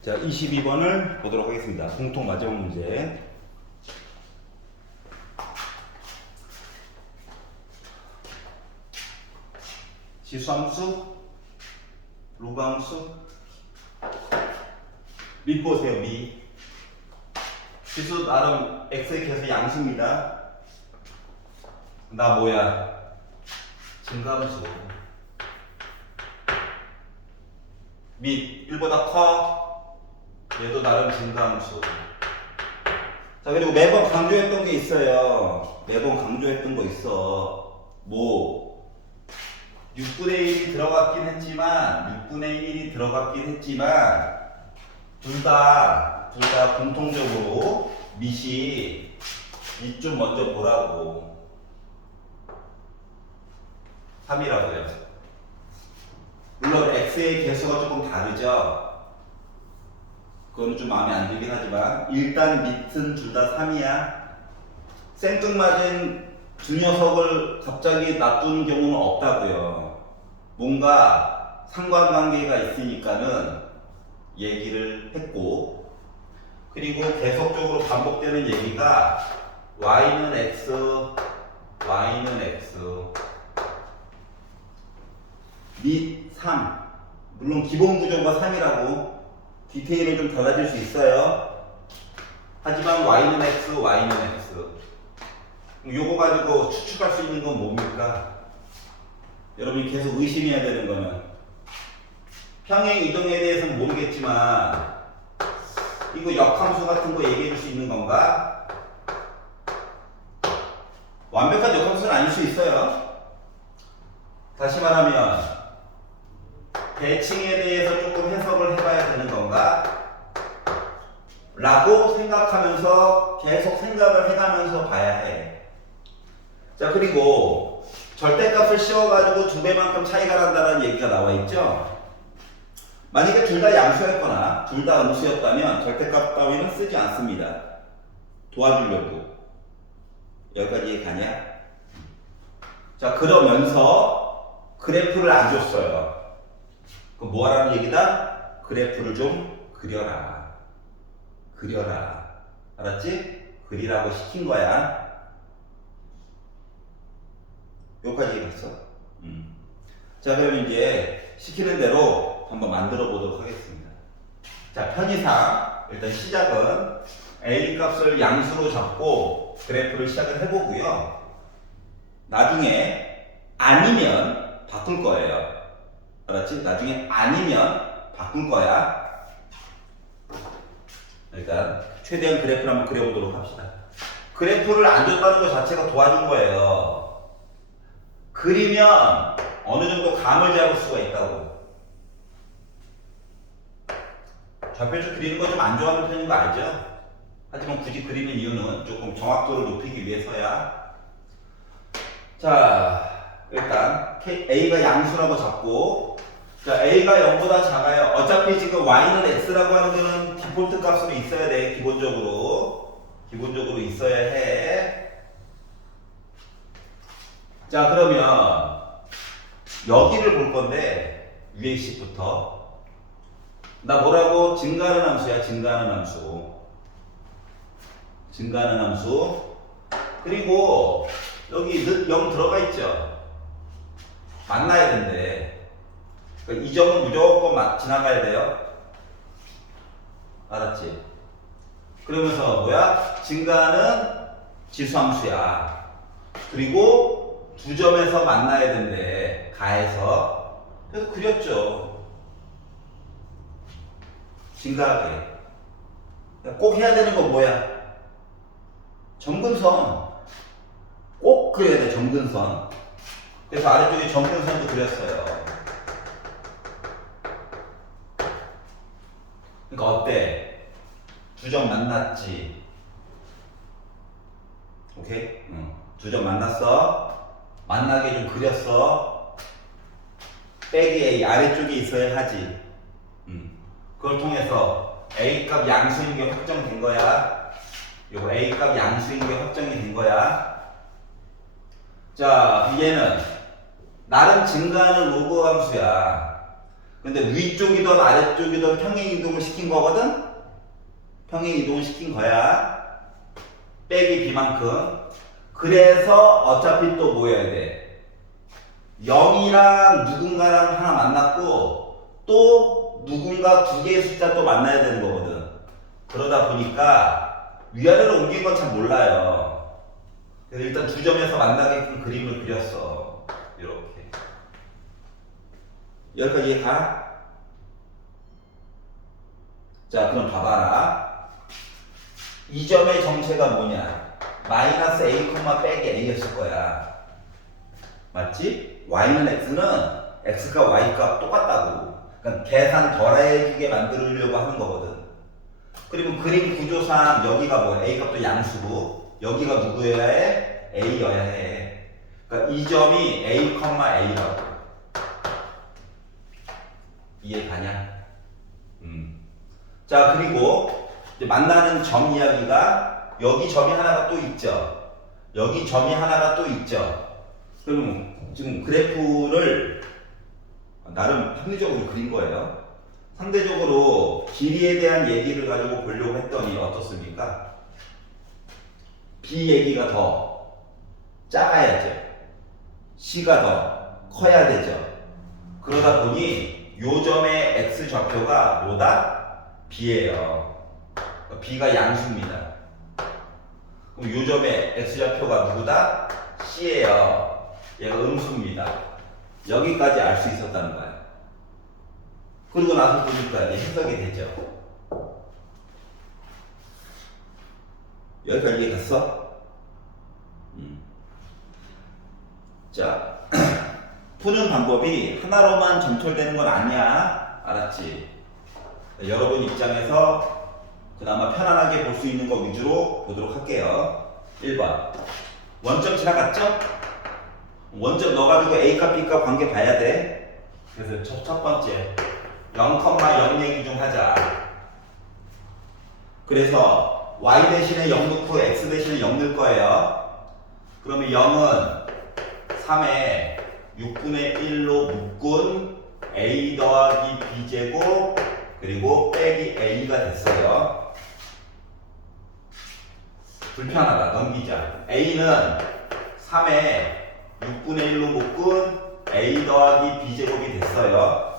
자, 22번을 보도록 하겠습니다. 공통 마지막 문제. 지수함수, 로그함수, 밑 보세요, 밑. 지수 나름 x에 계속 양수입니다. 나 뭐야? 증가함수. 밑 1보다 커 얘도 나름 증가함수 자 그리고 매번 강조했던 게 있어요. 매번 강조했던 거 있어. 뭐? 6분의 1이 들어갔긴 했지만 6분의 1이 들어갔긴 했지만 둘 다 둘 다 공통적으로 밑이 밑좀 먼저 보라고. 3이라고요. 물론 x의 개수가 조금 다르죠. 그거는 좀 마음에 안 들긴 하지만 일단 밑은 둘 다 3이야. 생뚱 맞은 두 녀석을 갑자기 놔두는 경우는 없다고요. 뭔가 상관관계가 있으니까는 얘기를 했고 그리고 계속적으로 반복되는 얘기가 y는 x, y는 x 밑 3. 물론 기본 구조가 3이라고 디테일은 좀 달라질 수 있어요. 하지만 y는 x, y는 x. 요거 가지고 추측할 수 있는 건 뭡니까? 여러분이 계속 의심해야 되는 거는 평행 이동에 대해서는 모르겠지만 이거 역함수 같은 거 얘기해 줄 수 있는 건가? 완벽한 역함수는 아닐 수 있어요. 다시 말하면 대칭에 대해서 조금 해석을 해봐야 되는 건가? 라고 생각하면서 계속 생각을 해가면서 봐야 해. 자, 그리고 절대값을 씌워가지고 두 배만큼 차이가 난다는 얘기가 나와 있죠? 만약에 둘 다 양수였거나 둘 다 음수였다면 절대값 따위는 쓰지 않습니다. 도와주려고. 여기까지 가냐? 자, 그러면서 그래프를 안 줬어요. 그럼 뭐 하라는 얘기다? 그래프를 좀 그려라. 그려라. 알았지? 그리라고 시킨 거야. 여기까지 갔어? 음. 자, 그러면 이제 시키는 대로 한번 만들어 보도록 하겠습니다. 자, 편의상 일단 시작은 A 값을 양수로 잡고 그래프를 시작을 해보고요. 나중에 아니면 바꿀 거예요. 알았지? 나중에 아니면 바꿀 거야. 일단 최대한 그래프를 한번 그려보도록 합시다. 그래프를 안 줬다는 것 자체가 도와준 거예요. 그리면 어느 정도 감을 잡을 수가 있다고. 좌표를 그리는 거 좀 안 좋아하는 편인 거 알죠? 하지만 굳이 그리는 이유는 조금 정확도를 높이기 위해서야. 자, 일단 A가 양수라고 잡고 자, A가 0보다 작아요. 어차피 지금 Y는 X라고 하는 거는 디폴트 값으로 있어야 돼. 기본적으로. 기본적으로 있어야 해. 자, 그러면 여기를 볼 건데 위에 식부터 나 뭐라고 증가하는 함수야. 증가하는 함수. 증가하는 함수. 그리고 여기 0 들어가 있죠. 만나야 된대. 그러니까 이 점은 무조건 마- 지나가야 돼요. 알았지? 그러면서 뭐야? 증가하는 지수함수야. 그리고 두 점에서 만나야 된대. 가해서. 그래서 그렸죠. 증가하게. 그러니까 꼭 해야 되는 건 뭐야? 점근선. 꼭 그려야 돼, 점근선. 그래서 아래쪽에 점근선도 그렸어요. 그러니까 어때? 두점 만났지. 오케이? 응. 두점 만났어. 만나게 좀 그렸어. 빼기 A 아래쪽에 있어야 하지. 음. 그걸 통해서 A 값 양수인 게 확정된 거야. 요거 A 값 양수인 게 확정이 된 거야. 자, 얘는 나름 증가하는 로그 함수야. 근데 위쪽이든 아래쪽이든 평행 이동을 시킨 거거든? 평행 이동을 시킨 거야. 빼기 b만큼. 그래서 어차피 또뭐 해야 돼? 0이랑 누군가랑 하나 만났고 또 누군가 두 개의 숫자 또 만나야 되는 거거든. 그러다 보니까 위아래로 옮긴 건잘 몰라요. 그래서 일단 두 점에서 만나게끔 그림을 그렸어. 이렇게. 여기까지 가? 자, 그럼 봐봐라. 이 점의 정체가 뭐냐? 마이너스 a, 빼기 a였을 거야. 맞지? y는 x는 x가 y 값 똑같다고. 그러니까 계산 덜해지게 만들려고 하는 거거든. 그리고 그림 구조상 여기가 뭐야? a 값도 양수고 여기가 누구여야 해? a여야 해. 그러니까 이 점이 a, a라고. 이해 가냐? 음. 자 그리고 만나는 점 이야기가 여기 점이 하나가 또 있죠. 여기 점이 하나가 또 있죠. 그럼 지금 그래프를 나름 합리적으로 그린 거예요. 상대적으로 길이에 대한 얘기를 가지고 보려고 했더니 어떻습니까? B 얘기가 더 작아야죠. C가 더 커야 되죠. 그러다 보니 요 점의 X 좌표가 뭐다? B예요. B가 양수입니다. 그럼 요 점의 X 좌표가 누구다? C예요. 얘가 음수입니다. 여기까지 알 수 있었다는 거예요. 그리고 나서 보니까 이제 해석이 되죠. 여기까지 이해 갔어? 음. 자, 푸는 방법이 하나로만 점철되는 건 아니야. 알았지? 여러분 입장에서 그나마 편안하게 볼 수 있는 거 위주로 보도록 할게요. 1번. 원점 지나갔죠? 원점 넣어가지고 A값, B값 관계 봐야 돼. 그래서 첫, 첫 번째. 0,0 얘기 좀 하자. 그래서 y 대신에 0 넣고 x 대신에 0 넣을 거예요. 그러면 0은 3에 6분의 1로 묶은 a 더하기 b 제곱 그리고 빼기 a가 됐어요. 불편하다. 넘기자. a는 3에 6분의 1로 묶은 a 더하기 b 제곱이 됐어요.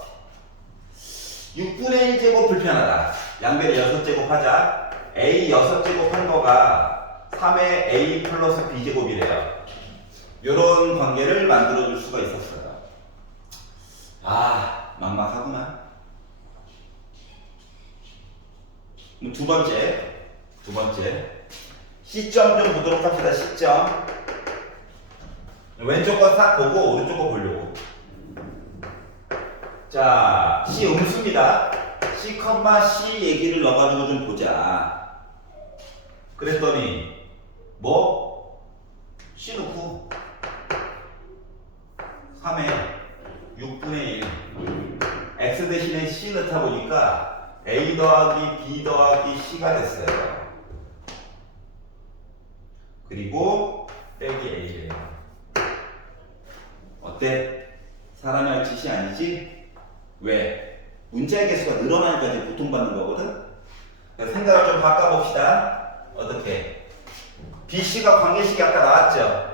6분의 1 제곱 불편하다. 양변에 6제곱 하자. a 6제곱 한 거가 3의 a 플러스 b제곱이래요. 요런 관계를 만들어 줄 수가 있었어요. 아, 막막하구나. 그럼 두 번째, 두 번째. 시점 좀 보도록 합시다, 시점. 왼쪽 거 싹 보고 오른쪽 거 보려고. 자, C 음수입니다. C, C 얘기를 넣어가지고 좀 보자. 그랬더니, 뭐? C 넣고, 3에 6분의 1. X 대신에 C 넣다 보니까 A 더하기 B 더하기 C가 됐어요. 그리고 빼기 A래요. 어때? 사람이 할 짓이 아니지? 왜? 문자의 개수가 늘어나니까 이제 고통받는 거거든? 그래서 생각을 좀 바꿔봅시다. 어떻게? BC가 관계식이 아까 나왔죠?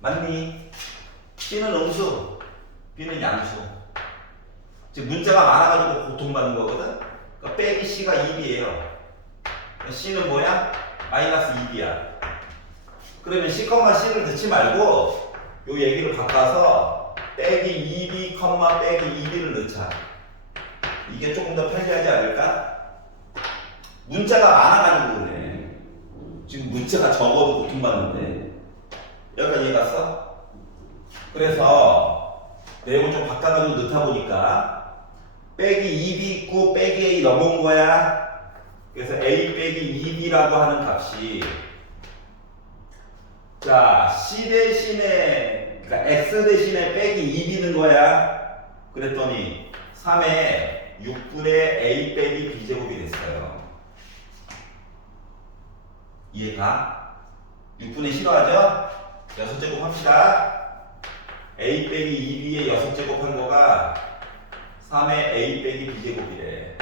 맞니? C는 음수, B는 양수. 지금 문자가 많아가지고 고통받는 거거든? 그러니까 빼기 C가 2B예요. C는 뭐야? 마이너스 2B야. 그러면 C, C를 넣지 말고 요 얘기를 바꿔서 빼기 2b, 빼기 2b를 넣자. 이게 조금 더 편리하지 않을까? 문자가 많아가지고 그래. 지금 문자가 적어도 고통받는데. 여기까지 이해갔어? 그래서 내용을 좀 바꿔가지고 넣다 보니까 빼기 2b 있고 빼기 a 넘어온 거야. 그래서 a 빼기 2b라고 하는 값이 자, C 대신에, 그러니까 X 대신에 빼기 2B는 거야. 그랬더니 3에 6분의 A 빼기 B제곱이 됐어요. 이해가? 6분의 싫어하죠? 6제곱 합시다. A 빼기 2b의 6제곱 한 거가 3의 a 빼기 b제곱이래.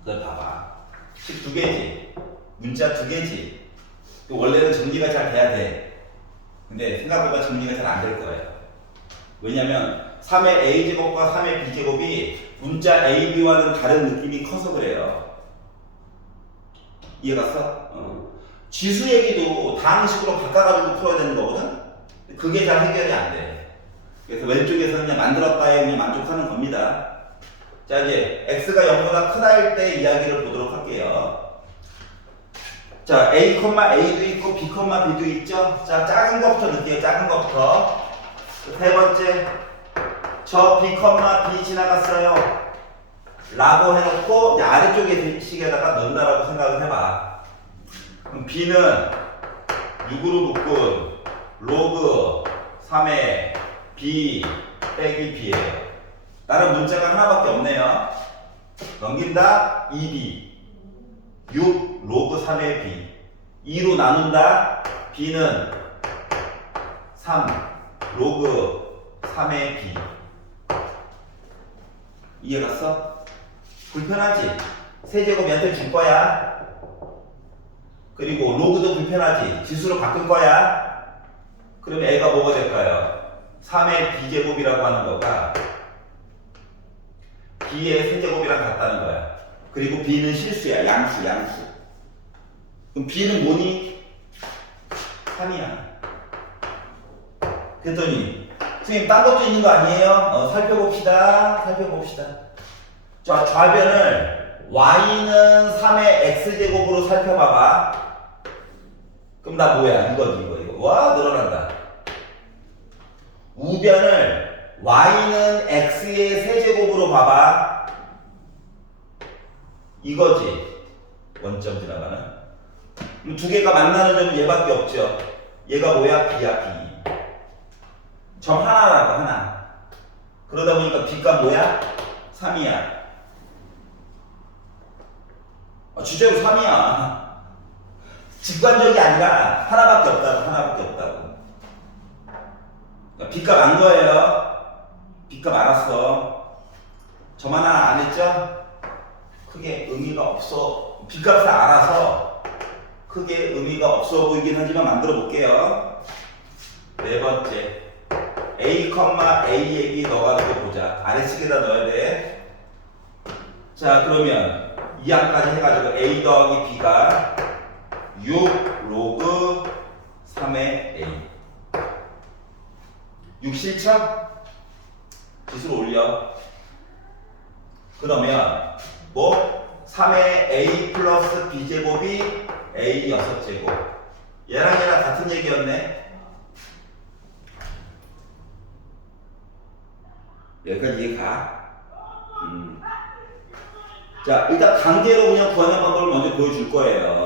그걸 봐봐. 식 두 개지. 문자 두 개지. 그 원래는 정리가 잘 돼야 돼. 근데 생각보다 정리가 잘 안 될 거예요. 왜냐면 3의 a제곱과 3의 b제곱이 문자 a, b와는 다른 느낌이 커서 그래요. 이해갔어? 어. 지수 얘기도 다항식으로 바꿔가지고 풀어야 되는 거거든? 그게 잘 해결이 안 돼. 그래서 왼쪽에서 그냥 만들었다에 그냥 만족하는 겁니다. 자, 이제 x가 0보다 크다일 때 이야기를 보도록 할게요. 자, a, a도 있고 b, b도 있죠? 자, 작은 것부터 넣을게요. 작은 것부터. 세 번째, 저 b, b 지나갔어요. 라고 해놓고 아래쪽에 식에다가 넣는다라고 생각을 해봐. 그럼 b는 6으로 묶은 로그 3의 b 빼기 b예요. 다른 문자가 하나밖에 없네요. 넘긴다 2b 6 로그 3의 b 2로 나눈다 b는 3 로그 3의 b 이해갔어? 불편하지? 세제곱 연속 줄 거야. 그리고 로그도 불편하지? 지수로 바꿀 거야. 그럼 애가 뭐가 될까요? 3의 b제곱이라고 하는 거가 b의 세제곱이랑 같다는 거야. 그리고 b는 실수야. 양수, 양수. 그럼 b는 뭐니? 3이야. 그랬더니 선생님 딴 것도 있는 거 아니에요? 어, 살펴봅시다. 살펴봅시다. 자, 좌변을 y는 3의 x제곱으로 살펴봐봐. 그럼 나 뭐야? 이거지, 이거, 이거. 와, 늘어난다. 우변을 y는 x의 세제곱으로 봐봐. 이거지. 원점 지나가는. 그럼 두 개가 만나는 점은 얘밖에 없죠. 얘가 뭐야? b야, b. 점 하나라고, 하나. 그러다 보니까 b가 뭐야? 3이야. 아, 진짜로 3이야. 직관적이 아니라 하나밖에 없다고, 하나밖에 없다고. 그러니까 B값 안 거예요. B값 알았어. 저만 하나 안 했죠? 크게 의미가 없어. B값을 알아서 크게 의미가 없어 보이긴 하지만 만들어 볼게요. 네 번째. A, A 얘기 넣어가지고 보자. 아래측에다 넣어야 돼. 자, 그러면 2항까지 해가지고 A 더하기 B가 6 로그 3의 A 6 실천 지수를 올려 그러면 뭐 3의 A 플러스 B제곱이 A 6제곱 얘랑 얘랑 같은 얘기였네 여기까지 이해가? 음. 자, 일단 강제로 그냥 구하는 방법을 먼저 보여줄 거예요.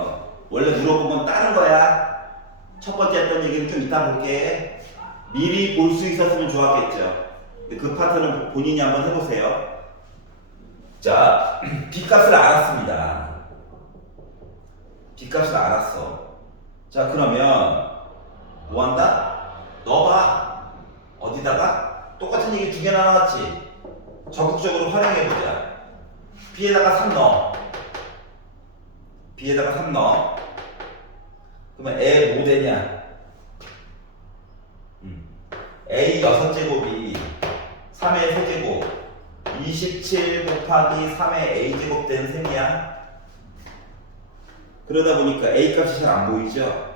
원래 물어보면 다른 거야. 첫 번째 했던 얘기는 좀 이따 볼게. 미리 볼 수 있었으면 좋았겠죠. 근데 그 파트는 본인이 한번 해보세요. 자, 빚값을 알았습니다. 빚값을 알았어. 자, 그러면 뭐 한다? 넣어봐. 어디다가? 똑같은 얘기 두 개나 나왔지? 적극적으로 활용해보자. B에다가 3 넣어. B에다가 3 넣어. 그러면 애뭐 되냐? 음. A 6제곱이 3의 세제곱 27 곱하기 3의 A제곱 된 셈이야. 그러다 보니까 A 값이 잘 안 보이죠?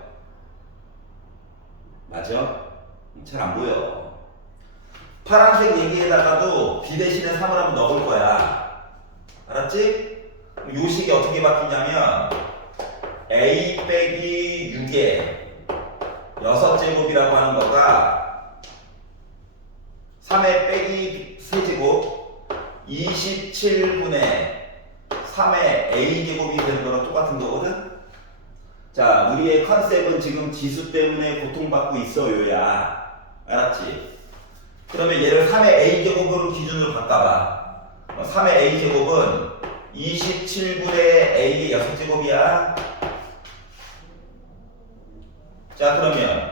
맞아? 잘 안 보여. 파란색 얘기에다가도 B 대신에 3을 한번 넣을 거야. 알았지? 요 식이 어떻게 바뀌냐면 a 빼기 6의 6제곱이라고 하는 거가 3의 빼기 세제곱 27분의 3의 a제곱이 되는 거랑 똑같은 거거든? 자, 우리의 컨셉은 지금 지수 때문에 고통받고 있어요야. 알았지? 그러면 얘를 3의 a제곱으로 기준으로 바꿔봐. 3의 a제곱은 27분의 a의 6제곱이야. 자 그러면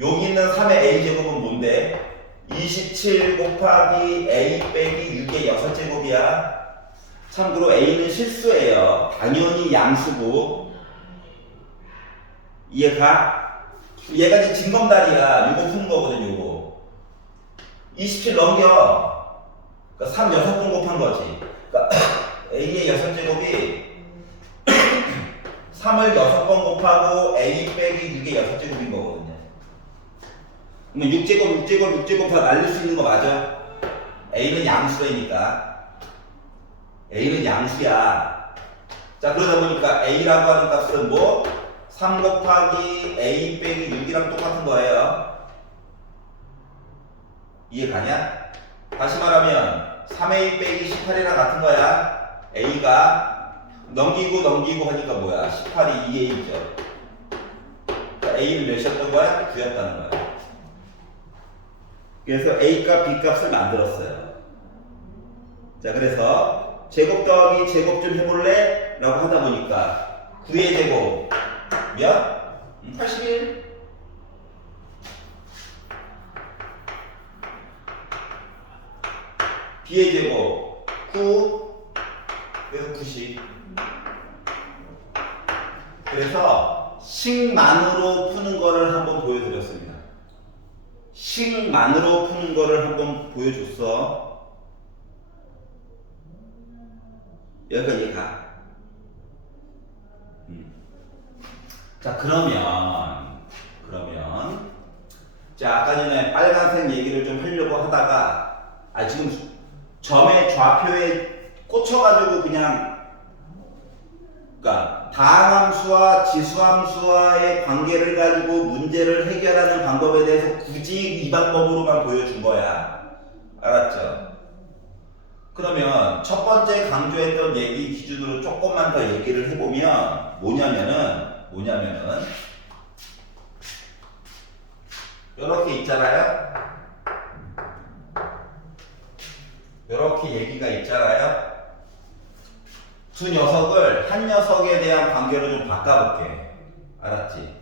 여기 있는 3의 a제곱은 뭔데? 27 곱하기 a 빼기 6의 6제곱이야. 참고로 a는 실수예요. 당연히 양수고. 이해가? 얘가 이제 징검다리야. 요거 푸는 거거든, 요거. 27 넘겨. 그러니까 3 6번 곱한 거지. 그러니까 a의 6제곱이 3을 6번 곱하고 a 빼기 6의 6제곱인 거거든요. 그러면 6제곱, 6제곱, 6제곱 다 날릴 수 있는 거 맞아? a는 양수라니까. a는 양수야. 자, 그러다 보니까 a라고 하는 값은 뭐? 3 곱하기 a 빼기 6이랑 똑같은 거예요. 이해 가냐? 다시 말하면 3a 빼기 18이랑 같은 거야. A가 넘기고 넘기고 하니까 뭐야? 18이 2a죠. 그러니까 a는 몇이었던 거야? 9였다는 거야. 그래서 a 값, b 값을 만들었어요. 자, 그래서 제곱 더하기 제곱 좀 해볼래? 라고 하다 보니까 9의 제곱 몇? 음, 81. b의 제곱 9 그래서 90 그래서 식만으로 푸는 거를 한번 보여드렸습니다. 식만으로 푸는 거를 한번 보여줬어. 여기까지 이해가. 음. 자 그러면 그러면 자 아까 전에 빨간색 얘기를 좀 하려고 하다가 아 지금 점의 좌표에 꽂혀가지고 그냥 그러니까 다함수와 지수함수와의 관계를 가지고 문제를 해결하는 방법에 대해서 굳이 이 방법으로만 보여준 거야 알았죠? 그러면 첫 번째 강조했던 얘기 기준으로 조금만 더 얘기를 해보면 뭐냐면은 뭐냐면은 이렇게 있잖아요. 이렇게 얘기가 있잖아요. 두 녀석을 한 녀석에 대한 관계로 좀 바꿔볼게. 알았지?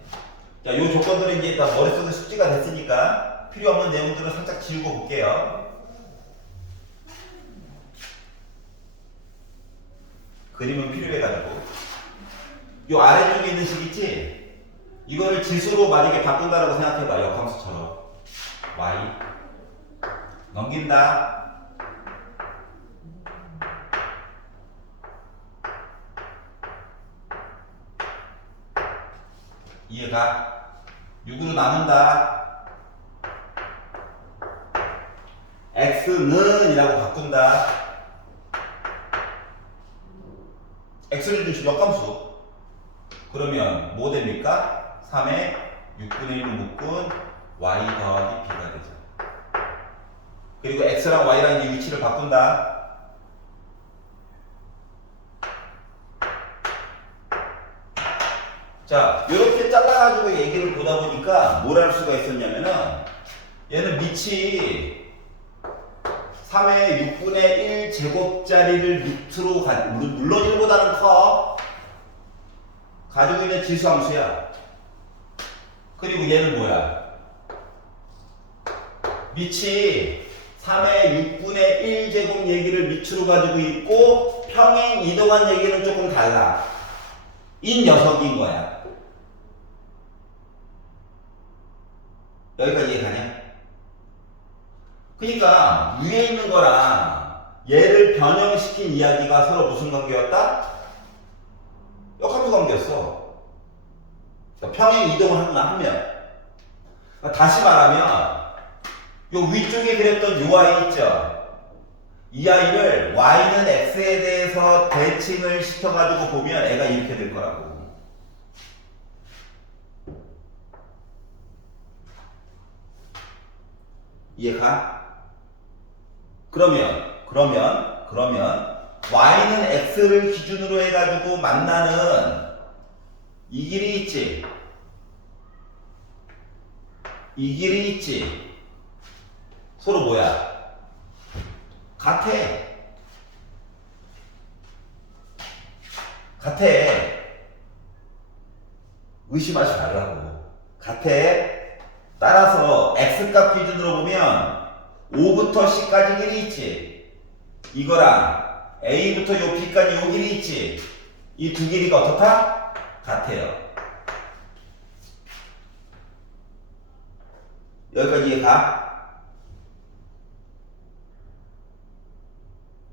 자, 요 조건들은 이제 다 머릿속에 숙지가 됐으니까 필요 없는 내용들은 살짝 지우고 볼게요. 그림은 필요해가지고 요 아래쪽에 있는 식 있지? 이거를 지수로 만약에 바꾼다라고 생각해봐 역함수처럼 y 넘긴다 이해가? 6으로 나눈다. X는 이라고 바꾼다. X를 준 역함수. 그러면 뭐 됩니까? 3의 6분의 1을 묶은 y 더하기 b가 되죠. 그리고 x랑 y랑 위치를 바꾼다 자 이렇게 잘라가지고 얘기를 보다 보니까 뭘 할 수가 있었냐면은 얘는 밑이 3의 6분의 1 제곱자리를 밑으로 가, 물- 물론 1보다는 커. 가지고 있는 지수함수야. 그리고 얘는 뭐야? 밑이 3의 6분의 1 제곱 얘기를 밑으로 가지고 있고 평행 이동한 얘기는 조금 달라. 이 녀석인 거야. 여기까지 이해가냐? 그러니까 위에 있는 거랑 얘를 변형시킨 이야기가 서로 무슨 관계였다? 역함수 관계였어. 그러니까 평행 이동을 하면 그러니까 다시 말하면 요 위쪽에 그렸던 요 아이 있죠? 이 아이를 y는 x에 대해서 대칭을 시켜가지고 보면 애가 이렇게 될 거라고. 이해가? 그러면 그러면 그러면 y는 x를 기준으로 해가지고 만나는 이 길이 있지. 이 길이 있지. 서로 뭐야? 같아. 같아. 의심하지 말라고. 같아. 따라서 x값 기준으로 보면 5부터 c까지 길이 있지. 이거랑 a부터 요 b까지 요 길이 있지. 이 두 길이가 어떻다? 같아요. 여기까지 이해가?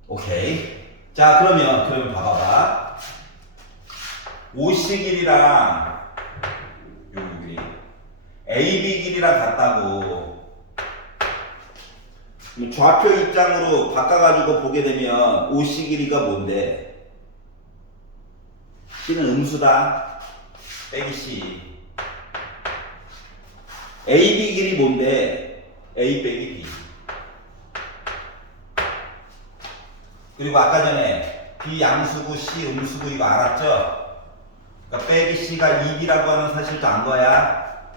오케이. 자, 그러면, 그러면 봐봐봐. 50 길이랑 요 길이 AB 길이랑 같다고. 좌표 입장으로 바꿔가지고 보게 되면 OC 길이가 뭔데? C는 음수다. 빼기 C. AB 길이 뭔데? A 빼기 B. 그리고 아까 전에 B 양수구 C 음수구 이거 알았죠? 그러니까 빼기 C가 2B라고 하는 사실도 안 거야.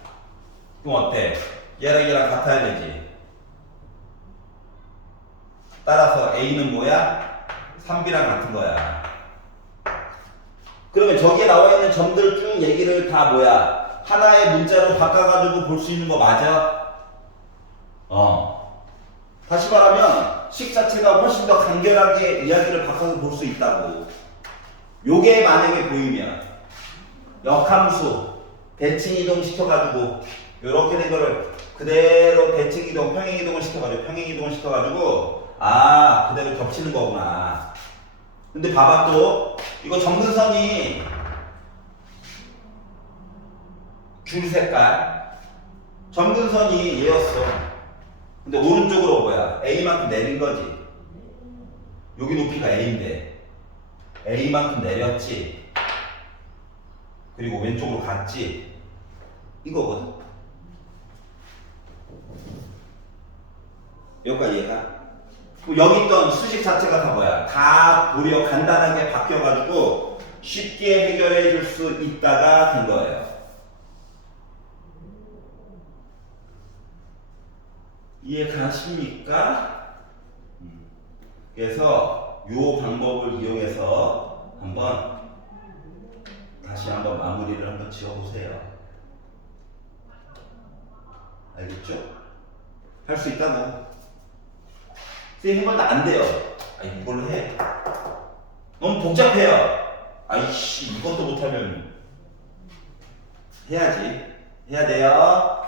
그럼 어때? 얘랑 얘랑 같아야 되지. 따라서 A는 뭐야? 3B랑 같은 거야. 그러면 저기에 나와 있는 점들 쭉 얘기를 다 뭐야? 하나의 문자로 바꿔가지고 볼 수 있는 거 맞아? 어. 다시 말하면 식 자체가 훨씬 더 간결하게 이야기를 바꿔서 볼 수 있다고. 요게 만약에 보이면 역함수 대칭 이동 시켜가지고 이렇게 된 거를 그대로 대칭 이동, 평행 이동을 시켜가지고 평행 이동을 시켜가지고 아 그대로 겹치는 거구나. 근데 봐봐 또 이거 점근선이 줄 색깔 점근선이 얘였어. 근데 오른쪽으로 뭐야? A만큼 내린 거지. 여기 높이가 A인데 A만큼 내렸지. 그리고 왼쪽으로 갔지. 이거거든. 여기까지 이해가? 여기 있던 수식 자체가 다 뭐야? 다 도리어 간단하게 바뀌어가지고 쉽게 해결해 줄 수 있다가 된 거예요. 이해 가십니까? 음. 그래서 요 방법을 이용해서 한번 다시 한번 마무리를 한번 지어보세요. 알겠죠? 할 수 있다고. 선생님 해봤는데 안 돼요. 아니 이걸로 해. 너무 복잡해요. 아이씨 이것도 못하면 해야지. 해야 돼요.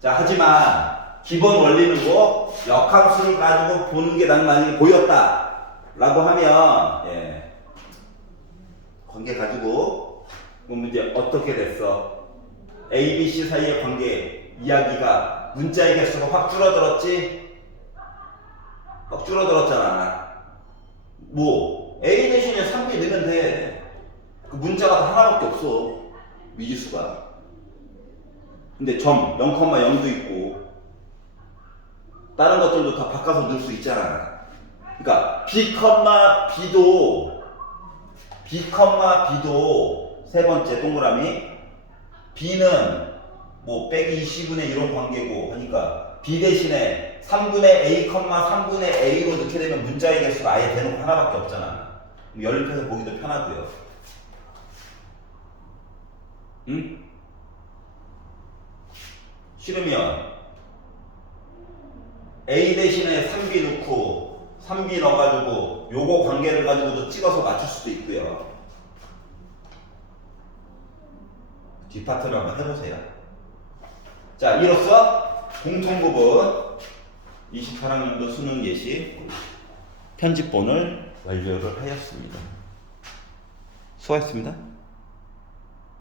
자 하지만 기본 원리는 뭐 역함수를 가지고 보는 게난 만약에 보였다 라고 하면 예. 관계 가지고 그럼 이제 어떻게 됐어 A, B, C 사이의 관계 이야기가 문자의 개수가 확 줄어들었지 확 줄어들었잖아. 뭐 A 대신에 3B 넣으면 돼 그 문자가 다 하나밖에 없어. 미지수가. 근데 점 0,0도 있고. 다른 것들도 다 바꿔서 넣을 수 있잖아. 그러니까 B, B도 B, B도 세 번째 동그라미. B는 뭐 빼기 20분의 이런 관계고 하니까 B 대신에 3분의 A, 3분의 A로 넣게 되면 문자의 개수가 아예 대놓고 하나밖에 없잖아. 연립해서 보기도 편하고요. 응? 싫으면 A 대신에 3B 넣고 3B 넣어가지고 요거 관계를 가지고도 찍어서 맞출 수도 있고요. 뒷파트를 한번 해보세요. 자, 이로써 공통부분 28학년도 수능 예시 편집본을 완료를 하였습니다. 수고하셨습니다.